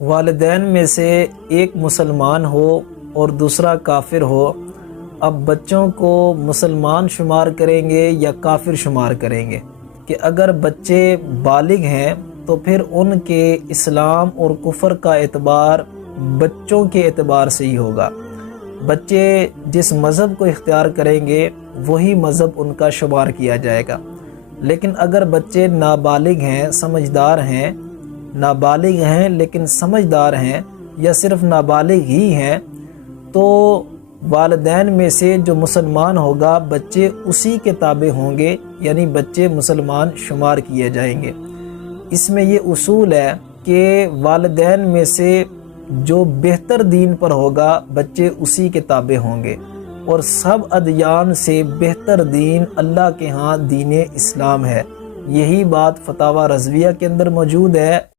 वालिदैन में से एक मुसलमान हो और दूसरा काफिर हो, अब बच्चों को मुसलमान शुमार करेंगे या काफिर शुमार करेंगे? कि अगर बच्चे बालिग हैं तो फिर उनके इस्लाम और कुफर का एतबार बच्चों के एतबार से ही होगा। बच्चे जिस मज़हब को इख्तियार करेंगे वही मज़हब उनका शुमार किया जाएगा। लेकिन अगर बच्चे नाबालिग हैं, समझदार हैं, नाबालिग हैं लेकिन समझदार हैं, या सिर्फ नाबालिग ही हैं, तो वालिदैन में से जो मुसलमान होगा बच्चे उसी के ताबे होंगे, यानी बच्चे मुसलमान शुमार किए जाएंगे। इसमें ये उसूल है कि वालिदैन में से जो बेहतर दीन पर होगा बच्चे उसी के ताबे होंगे, और सब अदयान से बेहतर दीन अल्लाह के यहाँ दीन इस्लाम है। यही बात फतावा रज़विया के अंदर मौजूद है।